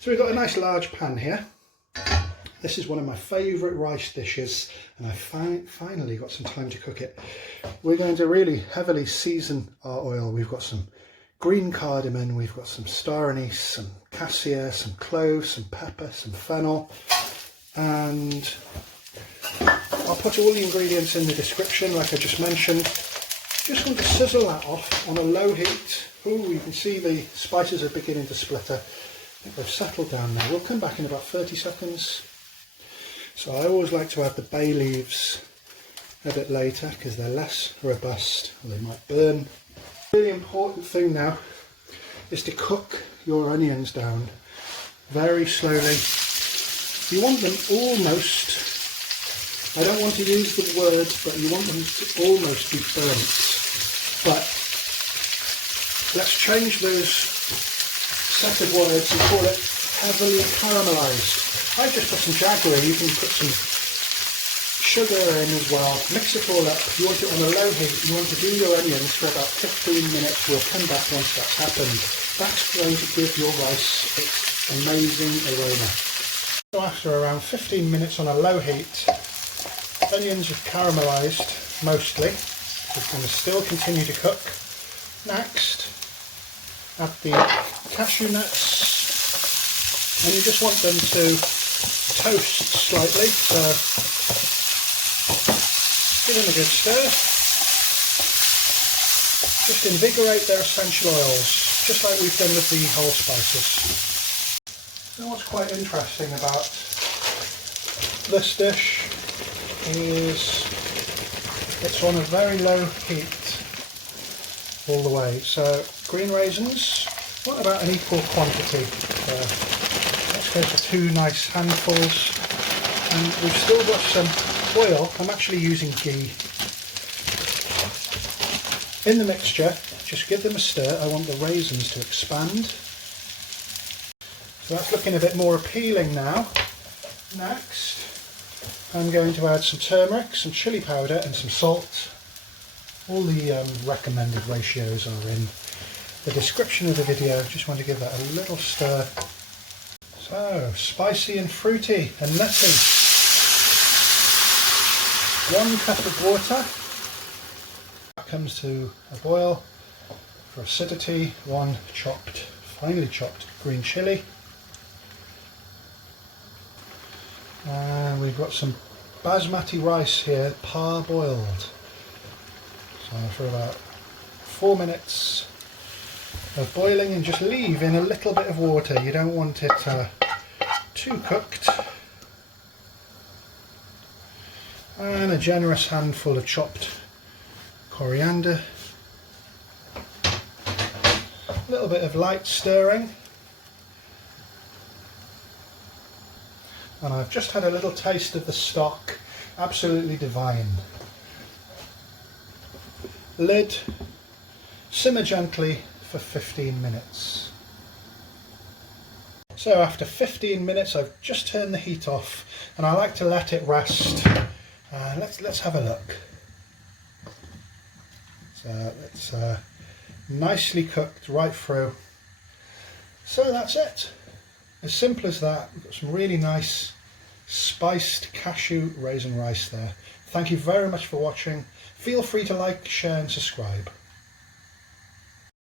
So we've got a nice large pan here. This is one of my favourite rice dishes, and I finally got some time to cook it. We're going to really heavily season our oil. We've got some green cardamom, we've got some star anise, some cassia, some cloves, some pepper, some fennel, and I'll put all the ingredients in the description like I just mentioned. Just want to sizzle that off on a low heat. Ooh, you can see the spices are beginning to splutter. I think they've settled down now. We'll come back in about 30 seconds. So I always like to add the bay leaves a bit later because they're less robust or they might burn. The really important thing now is to cook your onions down very slowly. You want them almost, I don't want to use the word, but you want them to almost be burnt. But let's change those set of words and call it heavily caramelised. I just put some jaggery. You can put some sugar in as well. Mix it all up. You want it on a low heat. You want to do your onions for about 15 minutes. We'll come back once that's happened. That's going to give your rice its amazing aroma. So after around 15 minutes on a low heat, onions have caramelised mostly. We're going to still continue to cook. Next, add the cashew nuts. And you just want them to toast slightly, so give them a good stir. Just invigorate their essential oils, just like we've done with the whole spices. Now what's quite interesting about this dish is it's on a very low heat all the way. So green raisins, what about an equal quantity? Let's go for 2 nice handfuls, and we've still got some oil. I'm actually using ghee in the mixture. Just give them a stir. I want the raisins to expand, so that's looking a bit more appealing now. Next I'm going to add some turmeric, some chili powder and some salt. All the recommended ratios are in the description of the video. Just want to give that a little stir. So, spicy and fruity and nutty. 1 cup of water. That comes to a boil. For acidity, 1 finely chopped green chilli. And we've got some basmati rice here, parboiled. So for about 4 minutes of boiling, and just leave in a little bit of water. You don't want it too cooked. And a generous handful of chopped coriander. A little bit of light stirring. And I've just had a little taste of the stock. Absolutely divine. Lid, simmer gently for 15 minutes. So after 15 minutes I've just turned the heat off, and I like to let it rest. Let's have a look. So it's nicely cooked right through. So that's it. As simple as that. We've got some really nice spiced cashew raisin rice there. Thank you very much for watching. Feel free to like, share and subscribe.